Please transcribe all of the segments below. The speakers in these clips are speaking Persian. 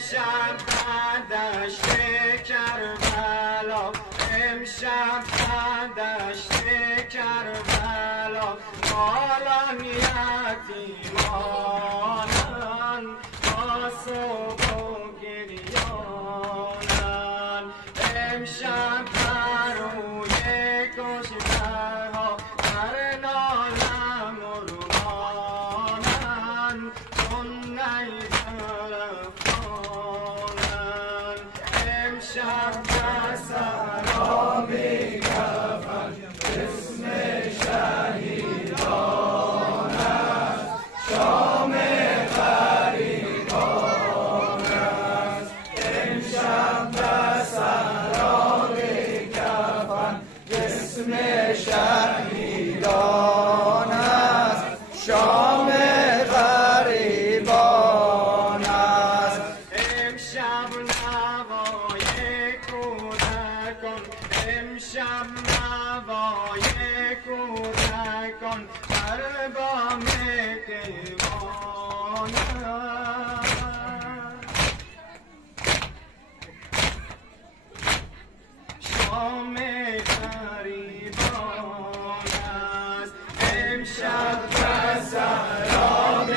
امشب دشت کربلا، امشب دشت کربلا، بالان یتیمانن با صبح و گریانن. امشب بر روی کشتهها در نالم و روانن، چون نیزر افغانن. امشب سرابی کفن اسم شهیدان است، شام غریبان است. امشب سرابی کفن اسم شهیدان است، شام غریبان است. امشب نوای کودکان، امشب نوای کودکان بر بام کیوان است. شام غریبان است. امشب سراب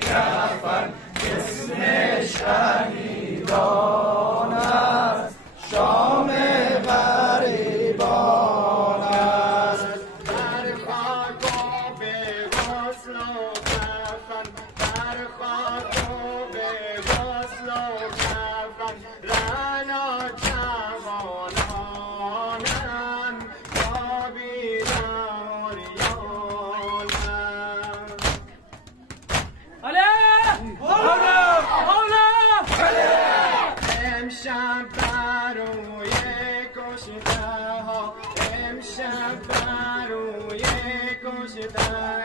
کفن اسم شهیدان است، شام غریبان است. در خاک و به غسل و کفن، در خاک و به غسل و کفن، رعنا جوانانم خوابیده عریانم. امشب بر روی کشتهها، امشب بر روی کشتهها